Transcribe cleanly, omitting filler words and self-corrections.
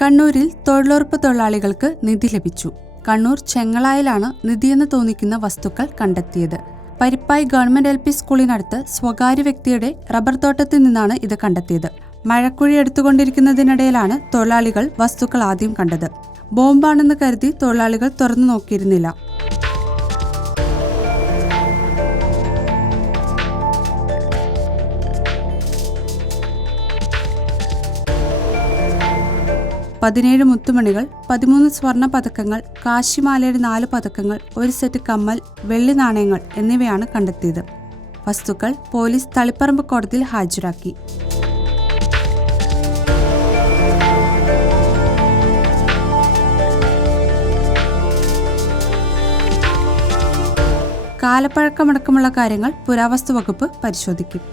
കണ്ണൂരിൽ തൊഴിലുറപ്പ് തൊഴിലാളികൾക്ക് നിധി ലഭിച്ചു. കണ്ണൂർ ചെങ്ങളായിലാണ് നിധിയെന്ന് തോന്നിക്കുന്ന വസ്തുക്കൾ കണ്ടെത്തിയത്. പരിപ്പായി ഗവൺമെന്റ് LP സ്കൂളിനടുത്ത് സ്വകാര്യ വ്യക്തിയുടെ റബ്ബർ തോട്ടത്തിൽ നിന്നാണ് ഇത് കണ്ടെത്തിയത്. മഴക്കുഴി എടുത്തുകൊണ്ടിരിക്കുന്നതിനിടയിലാണ് തൊഴിലാളികൾ വസ്തുക്കൾ ആദ്യം കണ്ടത്. ബോംബാണെന്ന് കരുതി തൊഴിലാളികൾ തുറന്നു നോക്കിയിരുന്നില്ല. പതിനേഴ് മുത്തുമണികൾ, 13 സ്വർണ്ണ പതക്കങ്ങൾ, കാശിമാലയുടെ 4 പതക്കങ്ങൾ, ഒരു സെറ്റ് കമ്മൽ, വെള്ളി നാണയങ്ങൾ എന്നിവയാണ് കണ്ടെത്തിയത്. വസ്തുക്കൾ പോലീസ് തളിപ്പറമ്പ് കോടതിയിൽ ഹാജരാക്കി. കാലപ്പഴക്കമടക്കമുള്ള കാര്യങ്ങൾ പുരാവസ്തു വകുപ്പ് പരിശോധിക്കും.